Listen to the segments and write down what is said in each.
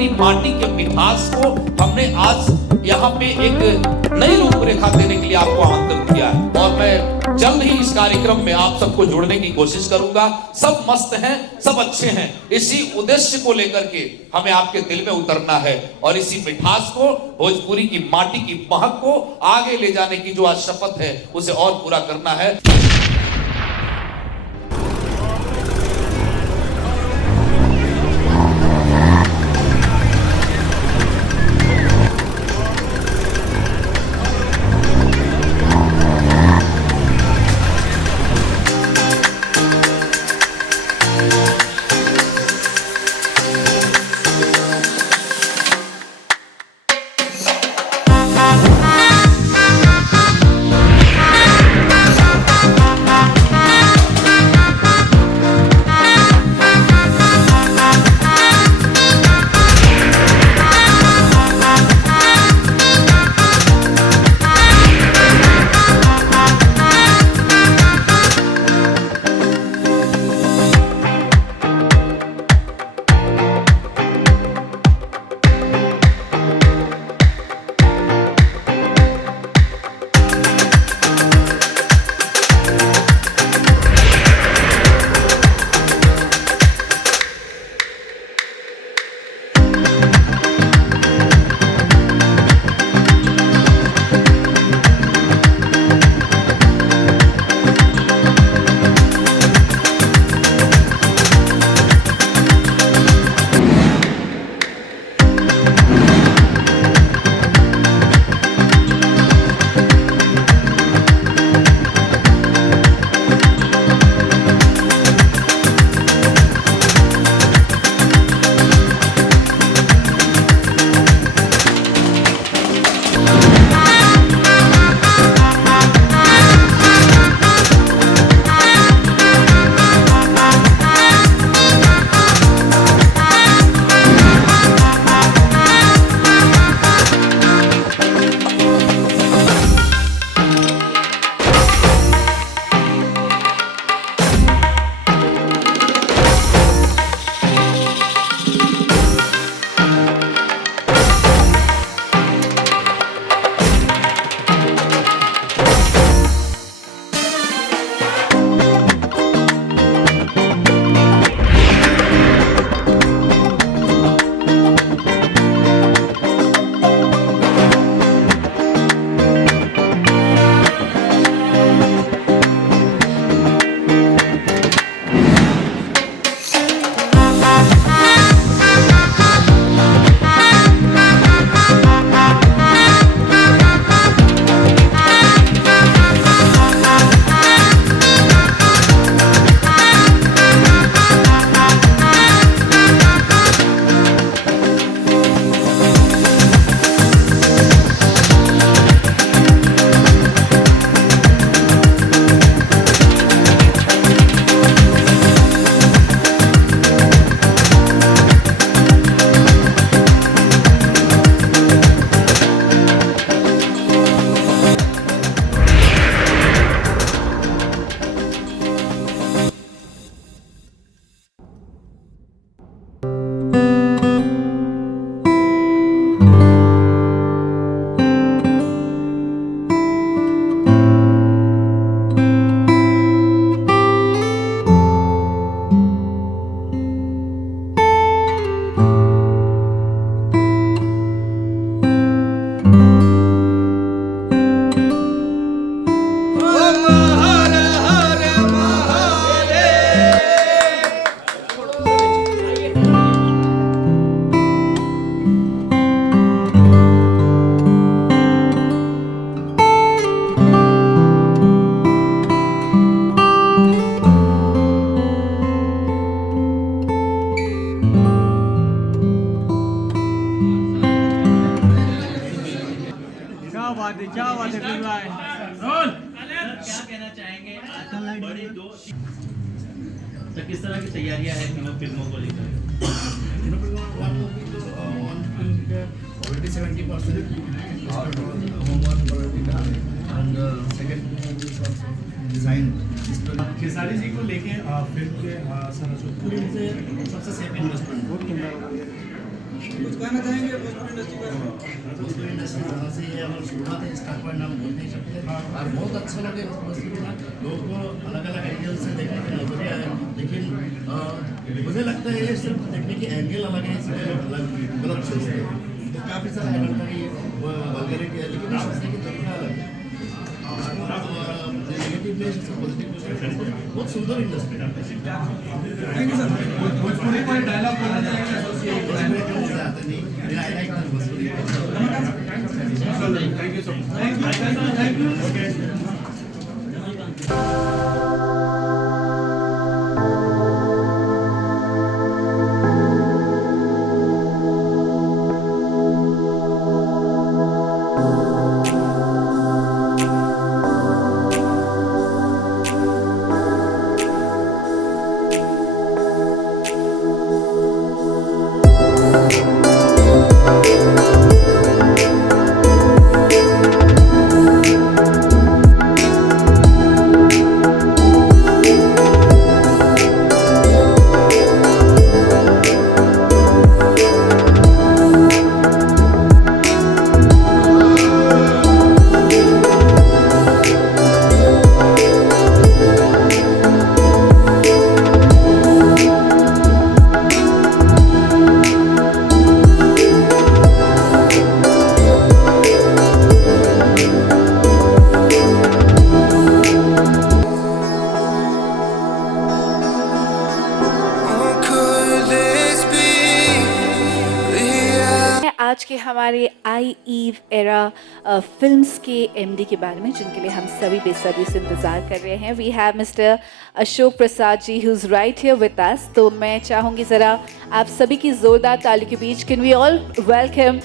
भोजपुरी माटी के मिठास को हमने आज यहाँ पे एक नई रूपरेखा देने के लिए आपको आमंत्रित किया है और मैं जल्द ही इस कार्यक्रम में आप सबको जोड़ने की कोशिश करूंगा। सब मस्त हैं, सब अच्छे हैं, इसी उद्देश्य को लेकर के हमें आपके दिल में उतरना है और इसी मिठास को, भोजपुरी की माटी की महक को आगे ले जाने की जो आज शपथ है उसे और पूरा करना है। क्या बात है फिल्म भाई क्या कहना चाहेंगे बड़ी दो तो किस तरह की तैयारियां हैं फिल्मों को लेकर? already 70% homework already done and second movie is also designed. Khesari ji को लेके फिल्म के सारा जो सबसे सेफ इन्वेस्टमेंट कुछ कहना चाहेंगे भोजपुरी इंडस्ट्री पर? भोजपुरी इंडस्ट्री जहाँ से ये हमारी शुरुआत है, स्टार्ट पॉइंट हम बोल नहीं सकते। और बहुत अच्छा लगे भोजपुरी में, लोगों को अलग अलग एंगल से देखने का नजरिया है। लेकिन मुझे लगता है ये सिर्फ देखने की एंगल अलग है, इसलिए लोग अलग गलत सोचते हैं। तो काफ़ी सारा एंगल था कि वल्गैरिटी है, लेकिन सोचने की तरीका अलग है। नेगेटिव पॉजिटिव बहुत सुंदर इंडस्ट्री है। Thank you sir. भोजपुरी कोई डायलॉग बोलना चाहेंगे एसोसिएट नहीं, मेरा I like Bhojpuri. Thank you so much. Thank you. Okay. आज के हमारे आई ईव एरा फिल्म्स के एमडी के बारे में, जिनके लिए हम सभी बेसब्री से इंतज़ार कर रहे हैं। We have mister Ashok Prasad ji who is right here with us. तो मैं चाहूँगी ज़रा आप सभी की ज़ोरदार ताली के बीच can we all welcome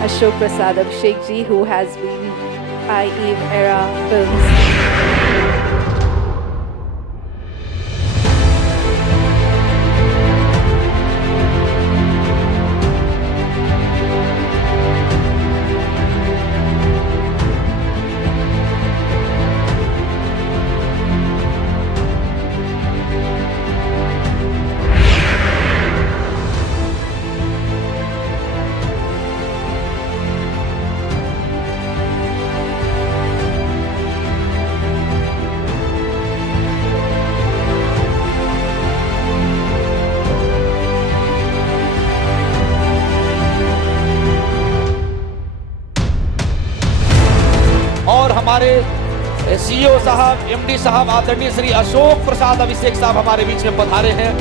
Ashok Prasad Abhishek ji, who has been IEV era films. और हमारे सीईओ साहब, एमडी साहब, आदरणीय श्री अशोक प्रसाद अभिषेक साहब हमारे बीच में पधारे हैं।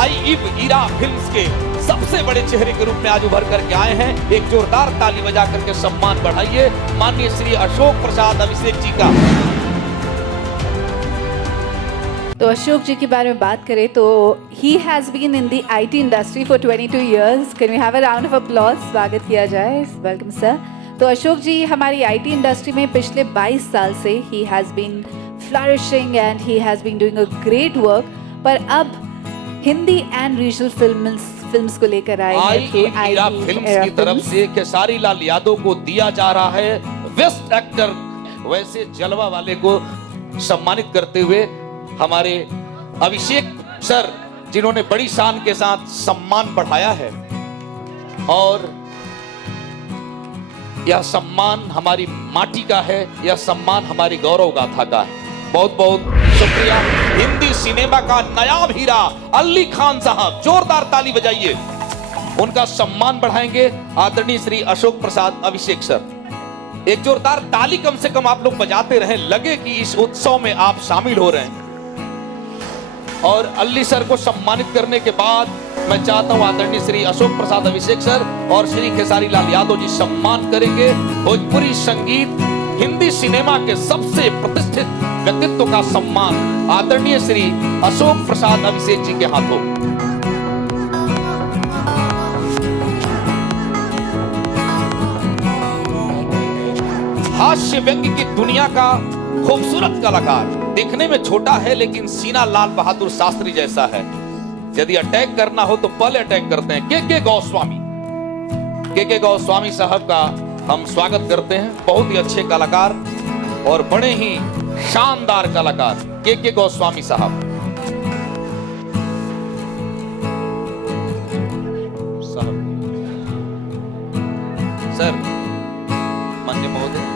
IEV ईरा फिल्म्स के सबसे बड़े चेहरे के रूप में आज उभर करके आए हैं। एक जोरदार ताली बजा करके सम्मान बढ़ाइए माननीय श्री अशोक प्रसाद अभिषेक जी का। तो अशोक जी के बारे में बात करें तो he has been in the IT industry for 22 years. Can we have a round of applause? स्वागत किया जाए। Welcome sir. तो अशोक जी हमारी आईटी इंडस्ट्री में पिछले 22 साल से he has been flourishing and he has been doing a great work. पर अब हिंदी एंड रीजनल फिल्म्स को लेकर आए IEV ईरा फिल्म्स की तरफ से खेसारी लाल यादव को दिया जा रहा है बेस्ट एक्टर। वैसे जलवा वाले को सम्मानित करते हुए हमारे अभिषेक सर, जिन्होंने बड़ी शान के साथ सम्मान बढ़ाया है, और यह सम्मान हमारी माटी का है, यह सम्मान हमारी गौरव गाथा का है। बहुत बहुत शुक्रिया। हिंदी सिनेमा का नायाब हीरा अली खान साहब, जोरदार ताली बजाइए। उनका सम्मान बढ़ाएंगे आदरणीय श्री अशोक प्रसाद अभिषेक सर। एक जोरदार ताली कम से कम आप लोग बजाते रहें, लगे कि इस उत्सव में आप शामिल हो रहे हैं। और अली सर को सम्मानित करने के बाद मैं चाहता हूं आदरणीय श्री अशोक प्रसाद अभिषेक सर और श्री खेसारी लाल यादव जी सम्मान करेंगे भोजपुरी संगीत हिंदी सिनेमा के सबसे प्रतिष्ठित व्यक्तित्व का सम्मान आदरणीय श्री अशोक प्रसाद अभिषेक जी के हाथों। हास्य व्यंग्य की दुनिया का खूबसूरत कलाकार, देखने में छोटा है लेकिन सीना लाल बहादुर शास्त्री जैसा है। यदि अटैक करना हो तो पहले अटैक करते हैं। के गोस्वामी, के गोस्वामी साहब का हम स्वागत करते हैं। बहुत ही अच्छे कलाकार और बड़े ही शानदार कलाकार के गोस्वामी साहब। सर, माननीय महोदय,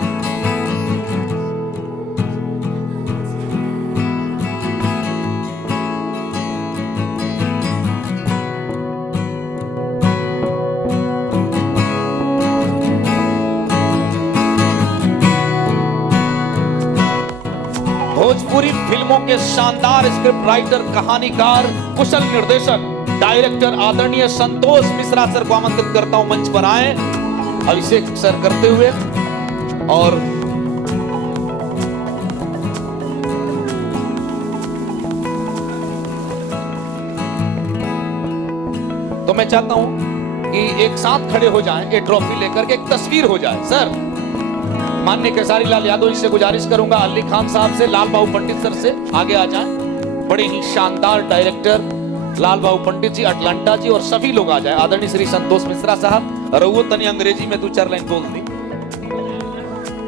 भोजपुरी फिल्मों के शानदार स्क्रिप्ट राइटर, कहानीकार, कुशल निर्देशक, डायरेक्टर आदरणीय संतोष मिश्रा सर को आमंत्रित करता हूं मंच पर आए अभिषेक सर करते हुए। और तो मैं चाहता हूं कि एक साथ खड़े हो जाएं, एक ट्रॉफी लेकर के एक तस्वीर हो जाए। सर, माननीय केसारी लाल यादव जी से गुजारिश करूंगा, अली खान साहब से, लाल बाबू पंडित सर से आगे आ जाएं। बड़े ही शानदार डायरेक्टर लाल बाबू पंडित जी, अटलांटा जी और सभी लोग आ जाए। आदरणीय श्री संतोष मिश्रा साहब, रघुवत तनी अंग्रेजी में 2-4 लाइन बोल दी।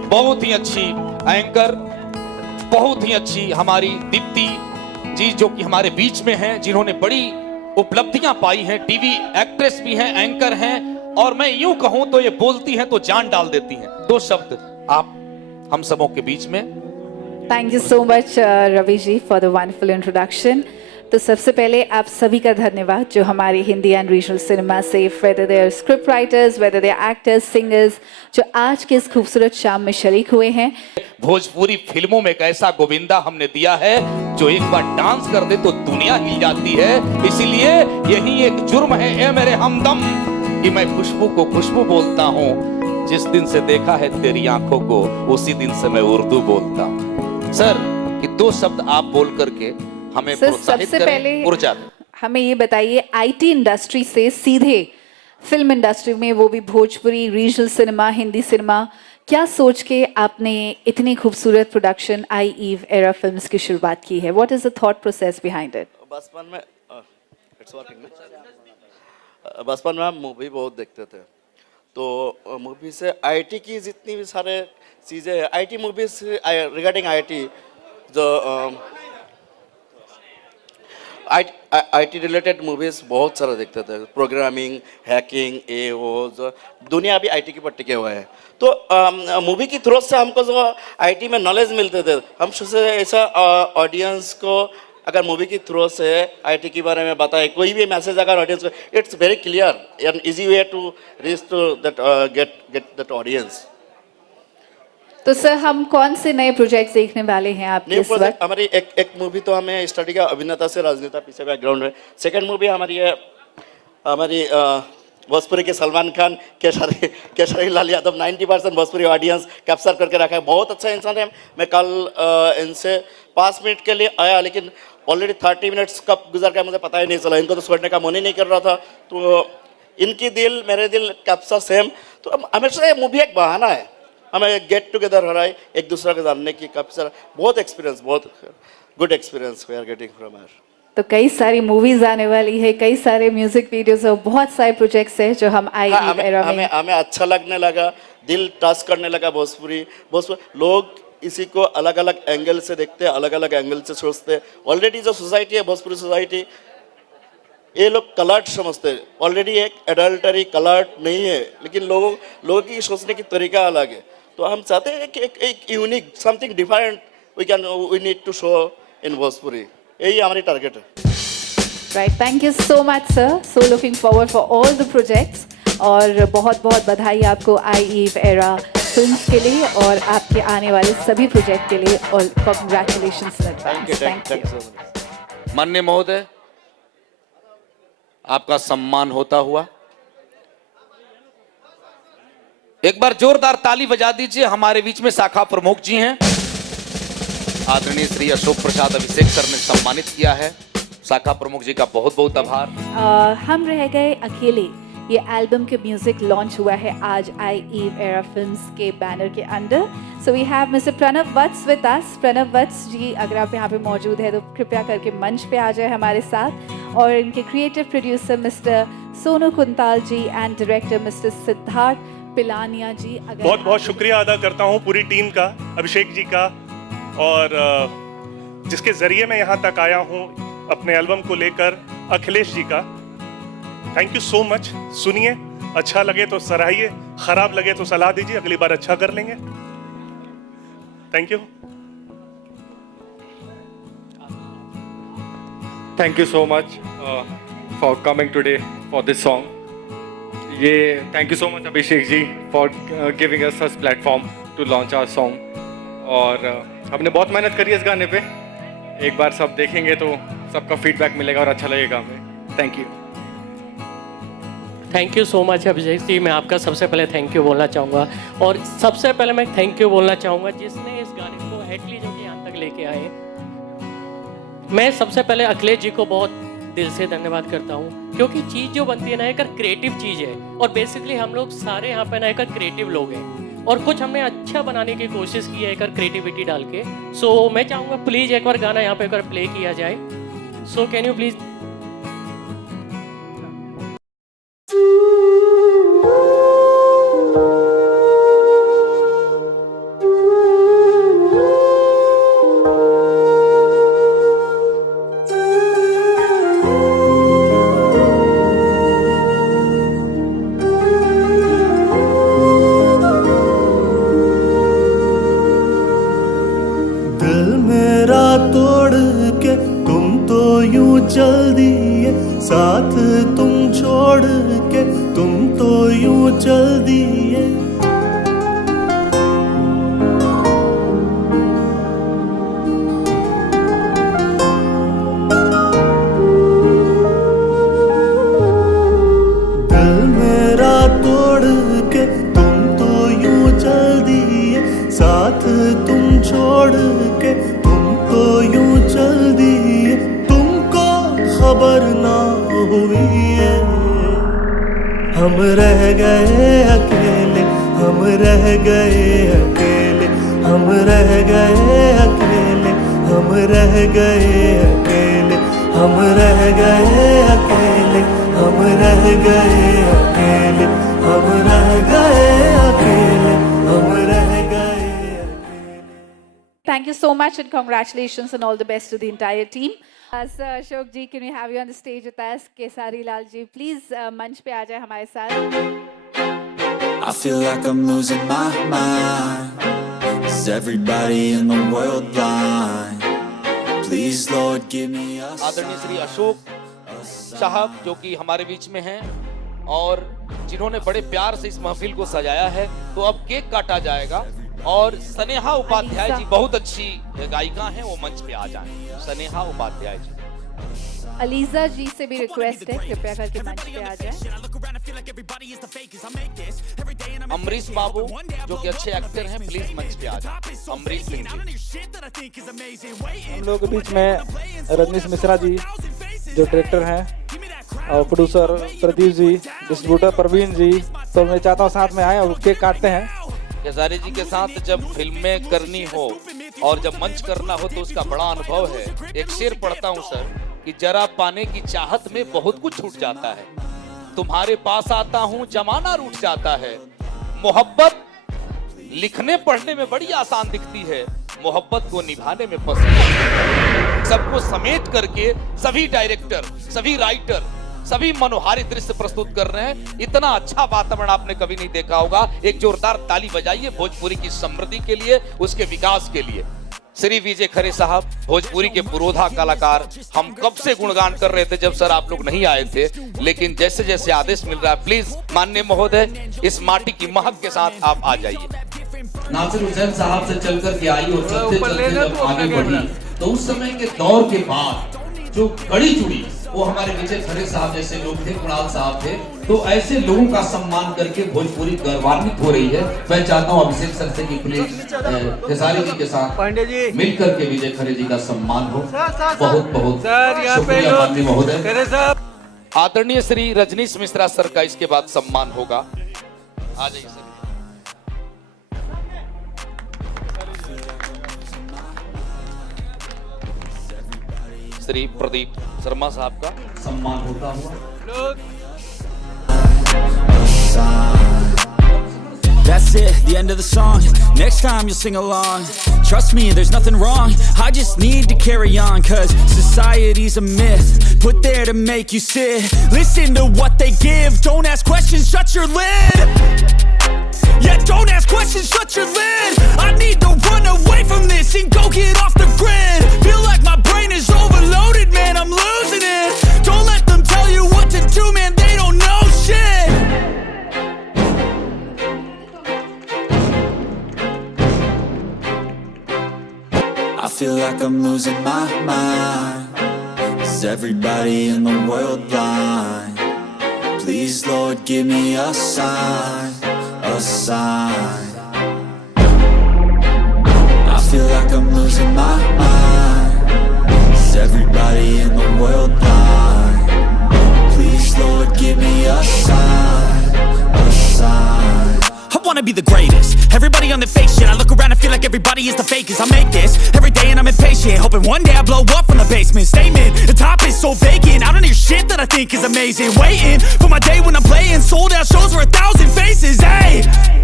बहुत ही अच्छी एंकर, बहुत ही अच्छी हमारी दीप्ति जी जो कि हमारे बीच में हैं, जिन्होंने बड़ी उपलब्धियां पाई हैं, टीवी एक्ट्रेस भी हैं, एंकर हैं, और मैं यूं कहूं तो ये बोलती हैं तो जान डाल देती हैं। 2 शब्द आप हम सबों के बीच में। Thank you so much Ravi ji for the wonderful introduction. तो सबसे पहले आप सभी का धन्यवाद जो हमारे हिंदी एंड रीजनल सिनेमा से, whether they are script writers, whether they are actors, singers, जो आज के इस खूबसूरत शाम में शरीक हुए हैं। भोजपुरी फिल्मों में एक ऐसा गोविंदा हमने दिया है जो एक बार डांस कर दे तो दुनिया हिल जाती है। इसीलिए यही एक जुर्म है ए मेरे हमदम कि मैं खुशबू को खुशबू बोलता हूँ। जिस दिन से देखा है तेरी आंखों को उसी दिन से मैं उर्दू बोलता हूँ। सर, कि 2 शब्द आप बोल करके हमें प्रोत्साहित सबसे करें, पहले ऊर्जा दें। हमें ये बताइए, आईटी इंडस्ट्री से सीधे फिल्म इंडस्ट्री में, वो भी Bhojpuri regional cinema, Hindi cinema, क्या सोच के आपने इतनी खूबसूरत production I Eve Era Films की शुरुआत की है? What is the thought process behind it? बचपन में हम मूवी बहुत देखते थे, तो मूवी से आईटी की जितनी भी सारे चीज़ें हैं, आईटी मूवीज रिगार्डिंग आईटी, जो आईटी रिलेटेड मूवीज बहुत सारे देखते थे। प्रोग्रामिंग, हैकिंग, ये वो जो दुनिया भी आईटी के ऊपर टिके हुए हैं। तो मूवी की थ्रू से हमको जो आईटी में नॉलेज मिलते थे, हम सोचे ऐसा ऑडियंस को अगर मूवी की थ्रू से आईटी के बारे में बताए, कोई भी मैसेज अगर ऑडियंस को, it's very clear and easy way to reach to that get that audience. तो सर, हम कौन से नए प्रोजेक्ट्स देखने वाले हैं आपके इस वक्त? हमारी एक मूवी तो हमें स्टडी का अभिनेता से राजनेता पीछे बैकग्राउंड है। सेकंड मूवी हमारी है, हमारी भोजपुरी के सलमान खान, केसरी लाल यादव। 90% भोजपुरी ऑडियंस कैप्चर करके रखा है। बहुत अच्छा इंसान है। मैं कल इनसे 5 मिनट के लिए आया, लेकिन ऑलरेडी 30 मिनट्स कब गुजर गया मुझे पता ही नहीं चला। इनको तो छोड़ने का मन ही नहीं कर रहा था। तो इनकी दिल मेरे दिल कैप्चर सेम। तो हमेशा ये मूवी एक बहाना है, हमें गेट टुगेदर हो रहा है, एक दूसरे को जानने की। कैप्चर बहुत एक्सपीरियंस, बहुत good experience we are getting from her. तो कई सारी मूवीज आने वाली है, कई सारे म्यूजिक वीडियोस और बहुत सारे प्रोजेक्ट्स हैं जो हम आई एरा में। हमें अच्छा लगने लगा, दिल टच करने लगा। भोजपुरी लोग इसी को अलग अलग एंगल से देखते हैं, अलग अलग एंगल से सोचते हैं। ऑलरेडी जो सोसाइटी है, भोजपुरी सोसाइटी, ये लोग कलर्ट समझते हैं। ऑलरेडी एक एडल्टरी कलर्ट नहीं है, लेकिन लोगों की सोचने की तरीका अलग है। तो हम चाहते हैं कि एक unique something different we need to show in Bhojpuri. यही हमारी टारगेट है। Right, thank you so much sir. So looking forward for all the projects, और बहुत बहुत बधाई आपको आई ईव एरा फिल्म्स के लिए और आपके आने वाले सभी प्रोजेक्ट के लिए, और congratulations in advance. Thank you. माननीय महोदय, आपका सम्मान होता हुआ एक बार जोरदार ताली बजा दीजिए। हमारे बीच में शाखा प्रमुख जी हैं, आदरणीय श्री अशोक प्रसाद अभिषेक सर ने सम्मानित किया है। शाखा प्रमुख जी का बहुत बहुत आभार। हम रह गए अकेले ये एल्बम के म्यूजिक लॉन्च हुआ है आज आई ईव एरा फिल्म्स के बैनर के under. So we have mister Pranav Vats with us. Pranav Vats ji, अगर आप यहाँ पे मौजूद है तो कृपया करके मंच पे आ जाए हमारे साथ। और इनके creative producer mister Sonu Kuntal ji and director mister Siddharth Pilania ji. बहुत बहुत शुक्रिया अदा करता हूँ पूरी टीम का, अभिषेक जी का, और जिसके ज़रिए मैं यहाँ तक आया हूँ अपने एल्बम को लेकर, अखिलेश जी का थैंक यू सो मच। सुनिए, अच्छा लगे तो सराहिए, खराब लगे तो सलाह दीजिए, अगली बार अच्छा कर लेंगे। Thank you. Thank you so much for coming today for this song. ये thank you so much Abhishek ji for giving us such platform to launch our song. और हमने बहुत मेहनत करी है इस गाने पे। एक बार सब देखेंगे तो सबका फीडबैक मिलेगा और अच्छा लगेगा हमें। Thank you. Thank you so much Abhishek ji. मैं आपका सबसे पहले थैंक यू बोलना चाहूँगा, और सबसे पहले मैं थैंक यू बोलना चाहूँगा जिसने इस गाने को हेटली जो कि यहाँ तक लेके आए। मैं सबसे पहले अखिलेश जी को बहुत दिल से धन्यवाद करता हूँ, क्योंकि चीज़ जो बनती है ना एक क्रिएटिव चीज़ है, और बेसिकली हम लोग सारे यहाँ पे ना एक क्रिएटिव लोग हैं, और कुछ हमने अच्छा बनाने की कोशिश की है एक क्रिएटिविटी डाल के। सो मैं चाहूँगा प्लीज़ एक बार गाना यहाँ पे एक बार प्ले किया जाए। So can you please. चल दिए साथ तुम छोड़ के, तुम तो यूं चल दिए। दिल मेरा तोड़ के तुम तो यूं चल दिए, साथ तुम छोड़ के तुम तो यूं चल दिए। खबर ना हुई है, हम रह गए अकेले, हम रह गए अकेले, हम रह गए अकेले, हम रह गए अकेले, हम रह गए अकेले, हम रह गए अकेले, हम रह गए अकेले, हम रह गए अकेले। Thank you so much and congratulations and all the best to the entire team. Sir Ashok ji, can we have you on the stage with us? Kesari Lal ji, please मंच पे आ जाए हमारे साथ। I feel like I'm losing my mind. Is everybody in the world blind? Please Lord give me a sign. आदरणीय श्री अशोक साहब जो कि हमारे बीच में हैं और जिन्होंने बड़े प्यार से इस महफिल को सजाया है, तो अब केक काटा जाएगा और स्नेहा उपाध्याय जी बहुत अच्छी गायिका हैं, वो मंच पे आ जाएं। स्नेहा उपाध्याय जी। अलीजा जी से भी रिक्वेस्ट है कृपया करके मंच पे आ जाएं। अमरीश बाबू जो कि अच्छे एक्टर हैं, प्लीज मंच पे आ जाएं। अमरीश सिंह जी। हम लोग के बीच में रजनीश मिश्रा जी जो डायरेक्टर हैं, और प्रोड्यूसर प्रदीप जी, डिस्ट्रीब्यूटर प्रवीण जी। तो मैं चाहता हूँ साथ में आए और केक काटते हैं। केसारी जी के साथ जब फिल्में करनी हो और जब मंच करना हो तो उसका बड़ा अनुभव है। एक शेर पढ़ता हूँ सर कि जरा पाने की चाहत में बहुत कुछ छूट जाता है, तुम्हारे पास आता हूँ जमाना रूठ जाता है। मोहब्बत लिखने पढ़ने में बड़ी आसान दिखती है, मोहब्बत को निभाने में पसंद। सबको समेट करके सभी डायरेक्टर, सभी राइटर, सभी मनोहारी दृश्य प्रस्तुत कर रहे हैं। इतना अच्छा वातावरण आपने कभी नहीं देखा होगा। एक जोरदार ताली बजाइए भोजपुरी की समृद्धि के लिए, उसके विकास के लिए। श्री विजय खरे साहब, भोजपुरी के पुरोधा कलाकार, हम कब से गुणगान कर रहे थे जब सर आप लोग नहीं आए थे, लेकिन जैसे जैसे आदेश मिल रहा है, प्लीज माननीय महोदय इस माटी की महक के साथ आप आ जाइए। नासिर हुसैन साहब से चल कर के आई और चलते चलते जब आगे बढ़ी तो उस समय के दौर के बाद जो कड़ी जुड़ी वो हमारे विजय खरे साहब जैसे लोग थे, कुणाल साहब थे। तो ऐसे लोगों का सम्मान करके भोजपुरी गौरवान्वित हो रही है। मैं चाहता हूँ अभिषेक सर से कि प्लीज खेसारी जी के साथ मिलकर के विजय खरे जी का सम्मान हो। बहुत बहुत शुक्रिया माननीय महोदय। आदरणीय श्री रजनीश मिश्रा सर का इसके बाद सम्मान होगा। आ जाइए सर। श्री प्रदीप शर्मा साहब का सम्मान होता हुआ। That's it, the end of the song. Next time you'll sing along. Trust me, there's nothing wrong. I just need to carry on. Cause society's a myth, put there to make you sit. Listen to what they give. Don't ask questions, shut your lid. Yeah, don't ask questions, shut your lid. I need to run away from this and go get off the grid. Feel like my brain is overloaded, man, I'm losing it. Don't let them tell you what to do, man, they don't know shit. I feel like I'm losing my mind. Is everybody in the world blind? Please, Lord, give me a sign, a sign. I feel like I'm losing my mind. Is everybody in the world blind? Please, Lord, give me a sign, a sign. I wanna be the greatest. Everybody on the fake shit. I look around and feel like everybody is the fakest. I make this every day and I'm impatient, hoping one day I blow up from the basement. Statement, the top is so vacant. I don't hear shit that I think is amazing. Waiting for my day when I'm playing sold out shows for 1,000 faces. Hey,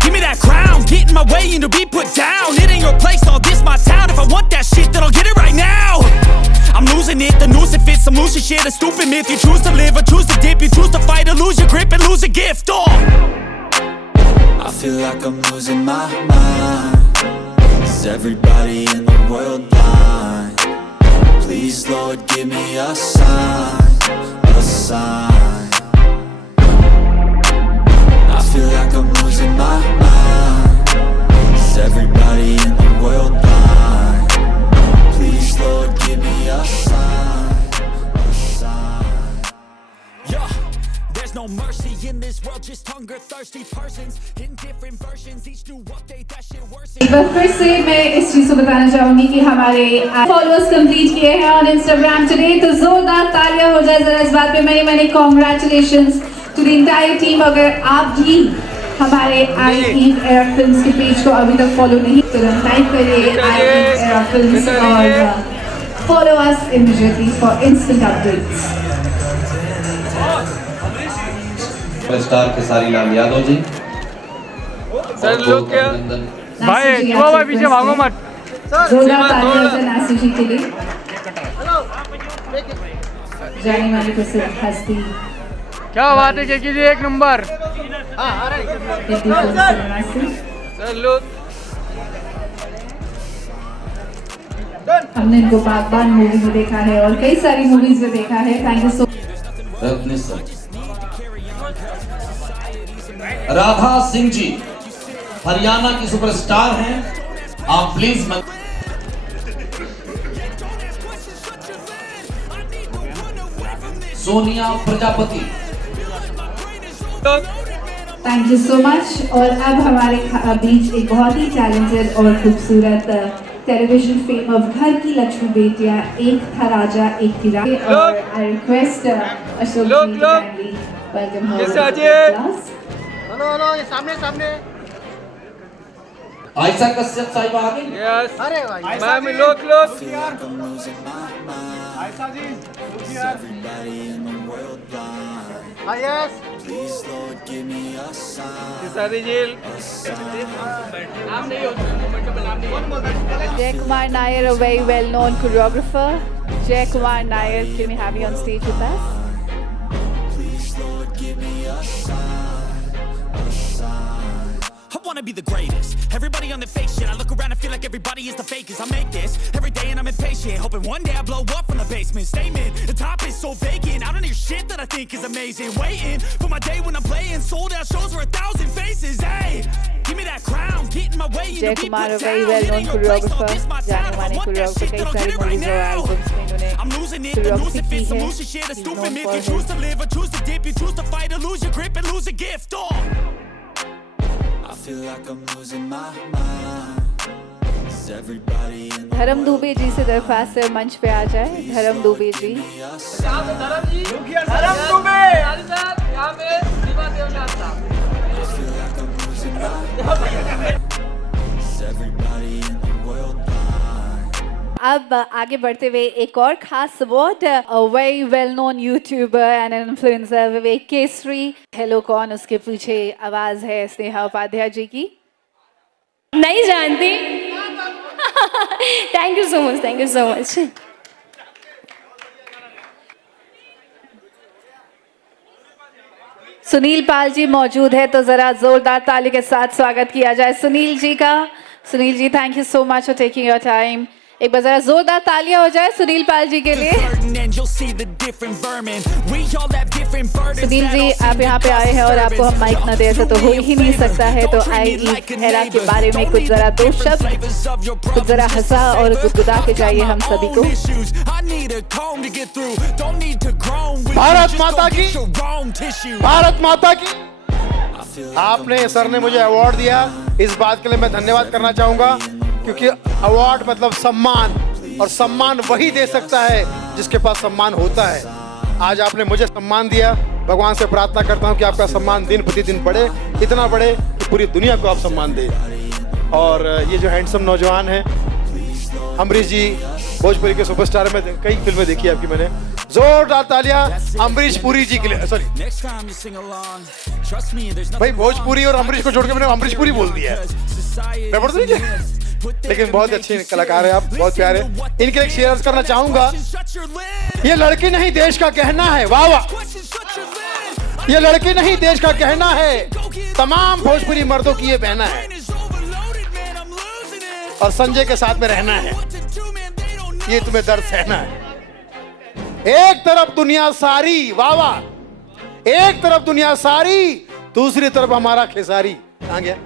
give me that crown, get in my way and to be put down. It ain't your place, all this my town. If I want that shit, then I'll get it right now. I'm losing it, the noose it fits. I'm losing shit, a stupid myth. You choose to live or choose to dip. You choose to fight or lose your grip and lose a gift. I feel like I'm losing my mind. Is everybody in the world blind? Please, Lord, give me a sign, a sign. I feel like I'm losing my mind. Is everybody in the world blind? Please, Lord, give me a sign, a sign. Yeah. There's no mercy in this world, just hunger thirsty persons in different versions, each new update that shit worsens. एक बार फिर से मैं इस चीज को बताना चाहूंगी कि हमारे फॉलोअर्स कंप्लीट किए हैं ऑन इंस्टाग्राम टुडे, तो जोरदार तालियां हो जाए जरा इस बात पे। मैंने congratulations to the entire team. अगर आप भी हमारे आई ईव एरा फिल्म्स के पेज को अभी तक फॉलो नहीं, तुरंत टाइप करिए आई ईव एरा फिल्म्स और follow us immediately for instant updates. Star Khesari Lal Yadav ji sir, लोग क्या भाई भाई पीछे भागो मत। नासिर जी के लिए जाने वाली प्रसिद्ध हस्ती, क्या बात है कि जी एक नंबर। सर लोग हमने इनको बागबान मूवी में देखा है और कई सारी मूवीज में देखा है। Thank you so much. Radha Singh ji Haryana की सुपरस्टार हैं, आप please Sonia Prajapati. Thank you so much. और अब हमारे बीच एक बहुत ही टैलेंटेड और खूबसूरत टेलीविजन फेम ऑफ घर की लक्ष्मी बेटियां, एक था राजा एक थी रानी, और I request Ashok ji kindly welcome her. Hello ये सामने सामने आयशा कश्यप साहिबा आ गई। यस अरे भाई मैम लोग आयशा जी हां यस सारी जेल नाम नहीं होता, नाम नहीं। Jay Kumar Nair, a very well-known choreographer. Jay Kumar Nair, can we have you on stage with us? I wanna be the greatest. Everybody on the fake shit. I look around and feel like everybody is the fakest. I make this every day and I'm impatient, hoping one day I blow up from the basement. Statement, the top is so vacant. I don't hear shit that I think is amazing. Waiting for my day when I'm playing sold out shows for 1,000 faces. Hey, give me that crown, get in my way. Jay Kumar, a very well-known choreographer. जाने माने choreographer, कई सारी movies और albums में इन्होंने choreography की है। He's known for his choose to live or choose to dip. You choose to fight or lose your grip and lose a gift. I feel like I'm losing my mind. Is धर्म दुबे जी से दरख्वास्त है मंच पे आ जाए। धर्म दुबे जी। अब आगे बढ़ते हुए एक और खास award, very well known YouTuber and influencer Vivek Kesari. Hello कौन, उसके पीछे आवाज है स्नेहा उपाध्याय जी की। नहीं जानती। Thank you so much, thank you so much. Sunil Pal ji मौजूद है तो जरा जोरदार ताली के साथ स्वागत किया जाए सुनील जी का। Sunil ji, thank you so much for taking your time. एक बार जरा जोरदार तालियां हो जाए सुनील पाल जी के लिए। सुनील जी, आप यहाँ पे आए हैं और आपको हम माइक न दे तो हो ही नहीं सकता है, तो आई एरा के बारे में कुछ जरा दो शब्द, कुछ जरा हंसा और गुदगुदा के जाइए हम सभी को। भारत माता की, भारत माता की। आपने सर ने मुझे अवार्ड दिया, इस बात के लिए मैं धन्यवाद करना चाहूंगा, क्योंकि अवार्ड मतलब सम्मान, और सम्मान वही दे सकता है जिसके पास सम्मान होता है। आज आपने मुझे सम्मान दिया, भगवान से प्रार्थना करता हूं कि आपका सम्मान दिन प्रतिदिन बढ़े, इतना बढ़े कि पूरी दुनिया को आप सम्मान दे। और ये जो हैंडसम नौजवान हैं, अमरीश जी, भोजपुरी के सुपरस्टार में कई फिल्में देखी आपकी मैंने। जोरदार तालियां अमरीश पुरी जी के लिए। सॉरी भाई, भोजपुरी और अमरीश को जोड़ के मैंने अमरीश पुरी बोल दिया है, लेकिन बहुत अच्छे कलाकार हैं आप, बहुत प्यारे। इनके लिए शेयर करना चाहूंगा। ये लड़की नहीं देश का कहना है, वाह वाह। ये लड़की नहीं देश का कहना है, तमाम भोजपुरी मर्दों की ये बहना है, और संजय के साथ में रहना है, ये तुम्हें दर्द सहना है। एक तरफ दुनिया सारी, वाह वाह, एक तरफ दुनिया सारी, दूसरी तरफ हमारा खेसारी। कहां गया?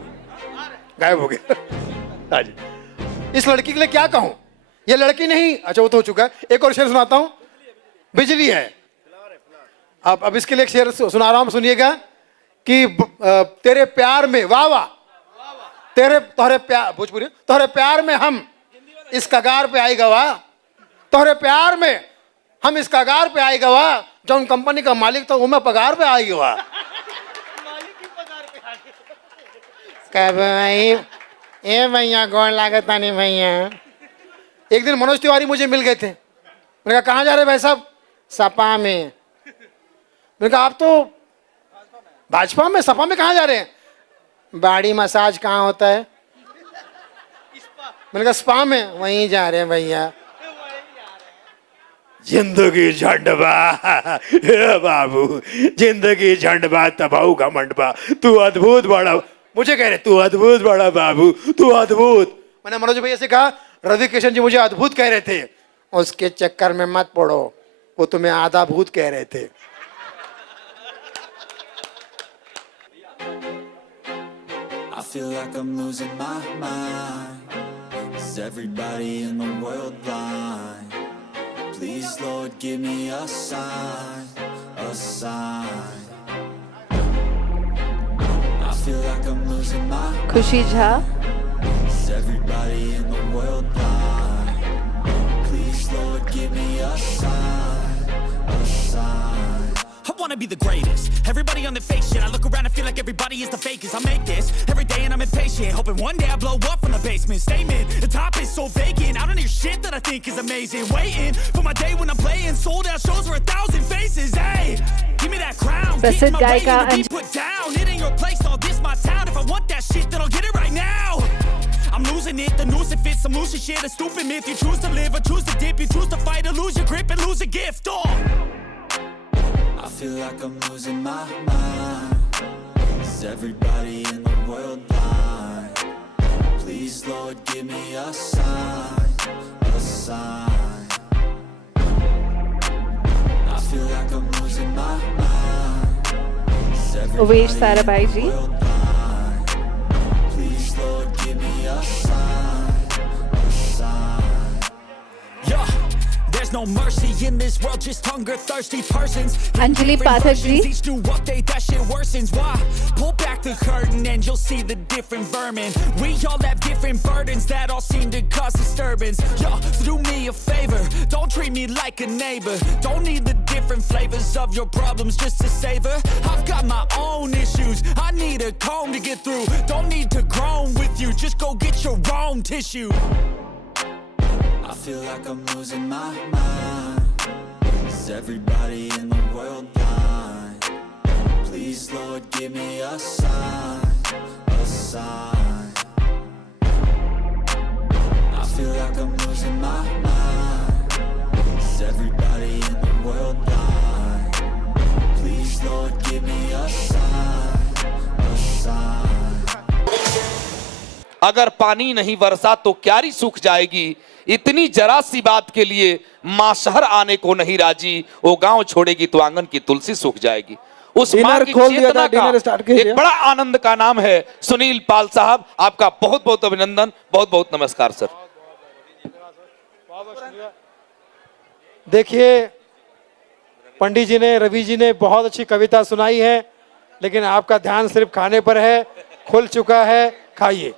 गायब हो गया। इस लड़की के लिए क्या कहूं? ये लड़की नहीं, अच्छा वो तो हो चुका है। एक और शेर सुनाता हूं, बिजली है। अब इसके लिए एक शेर सुना रहा हूं, सुनिएगा कि तेरे प्यार में, वाह वाह, तोहरे प्यार, भोजपुरी, तोहरे प्यार में हम इस कगार पे आई गवा, तोहरे प्यार में हम इस कगार पे आई गवा, जौन कंपनी का मालिक था वो मैं पगार पे आई गवा। ए भैया गौर लागता नहीं भैया। एक दिन मनोज तिवारी मुझे मिल गए थे, मैंने कहा कहाँ जा रहे भाई साहब? सपा में। मैंने कहा आप तो भाजपा में, सपा में कहाँ जा रहे हैं? बाड़ी मसाज कहाँ होता है? मैंने कहा स्पा में। वहीं जा रहे हैं भैया। जिंदगी झंडबा बाबू, जिंदगी झंडबा तबाऊ घमंडबा, तू अद्भुत बड़ा। मुझे कह रहे तू अद्भुत बड़ा बाबू, तू अद्भुत। मैंने मनोज भैया से कहा हृदय किशन जी मुझे अद्भुत कह रहे थे। उसके चक्कर में मत पड़ो, वो तुम्हें आधा भूत कह रहे थे। I feel like I'm losing my mind. Is everybody in the world blind? Please Lord give me a sign, a sign. I feel like I'm losing my mind. खुशी Jha. Is everybody in the world blind? Please Lord give me a sign, a sign. I wanna be the greatest. Everybody on the fake shit. I look around and feel like everybody is the fakest. I make this every day and I'm impatient, hoping one day I blow up from the basement. Statement, the top is so vacant. I don't hear shit that I think is amazing. Waiting for my day when I'm playing sold out shows for 1,000 faces. Hey, give me that crown. प्रसिद्ध गायिका Put down. It ain't your place, all this my town. If I want that shit, then I'll get it right now. I'm losing it, the noose it fits, some losing shit, a stupid myth. You choose to live or choose to dip, you choose to fight or lose your grip and lose a gift. Oh. I feel like I'm losing my mind. Is everybody in the world blind? Please Lord give me a sign, a sign. I feel like I'm losing my mind. Is everybody Uvesh Sarabhai ji. Please Lord give me a sign, a sign. Yeah, there's no mercy in this world, just hunger thirsty persons. Anjali Pathak ji. Each new update that shit worsens. Why? Pull back the curtain end, you'll see the different vermin. We all have different burdens that all seem to cause disturbance. Yo, so do me a favor, don't treat me like a neighbor. Don't need the different flavors of your problems just to savor. I've got my own issues, I need a comb to get through. Don't need to groan with you, just go get your own tissue. I feel like I'm losing my mind. Is everybody in the world blind? Please, Lord, give me a sign, a sign. I feel like I'm losing my mind. Is everybody in the world blind? Please, Lord, give me a sign, a sign. अगर पानी नहीं बरसा तो क्यारी सूख जाएगी। इतनी जरा सी बात के लिए माँ शहर आने को नहीं राजी। वो गांव छोड़ेगी तो आंगन की तुलसी सूख जाएगी। उस माँ की चेतना का एक बड़ा आनंद का नाम है सुनील पाल साहब। आपका बहुत बहुत अभिनंदन, बहुत बहुत नमस्कार सर। देखिए, पंडित जी ने, रवि जी ने बहुत अच्छी कविता सुनाई है, लेकिन आपका ध्यान सिर्फ खाने पर है। खुल चुका है, खाइए।